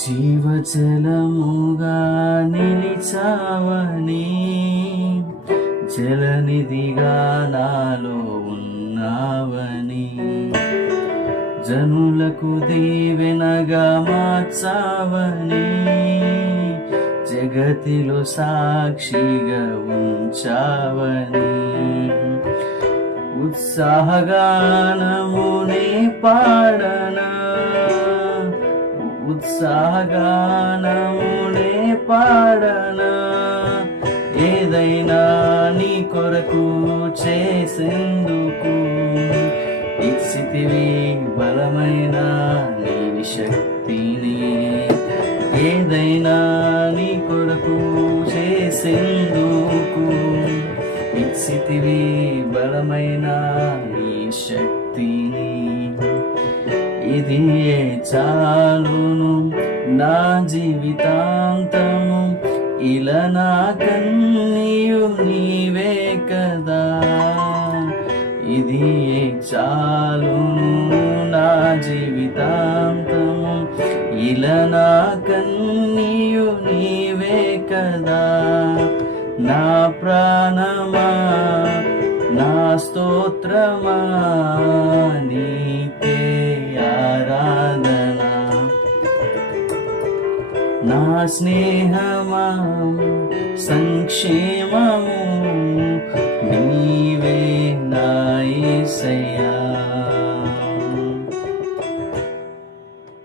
జీవజలముగా నిలిచావని, జలనిధిగా నాలో ఉన్నావని, జనులకు దీవెనగా మార్చావని, జగతిలో సాక్షిగా ఉంచావని, ఉత్సాహగానమునే పాడనా, ఉత్సాహగానమునే పాడనా, ఏదైనా నీ కొరకు చేసేందుకు ఇచ్చితివి బలమైన నీ శక్తిని, ఏదైనా నీ కొరకు చేసేందుకు ఇచ్చితివి బలమైన నీ శక్తిని. ఇది చాలును నా జీవితాంతము, ఇలా నా కన్నీయు నీవే కదా. ఇది చాలును నా జీవితాంతము, ఇలా నా కన్నీయు నీవే కదా. నా ప్రాణమా నా స్తోత్రమా నీకే ఆరాధన, నా స్నేహమా సంక్షేమము నీవే నా యేసయ్యా.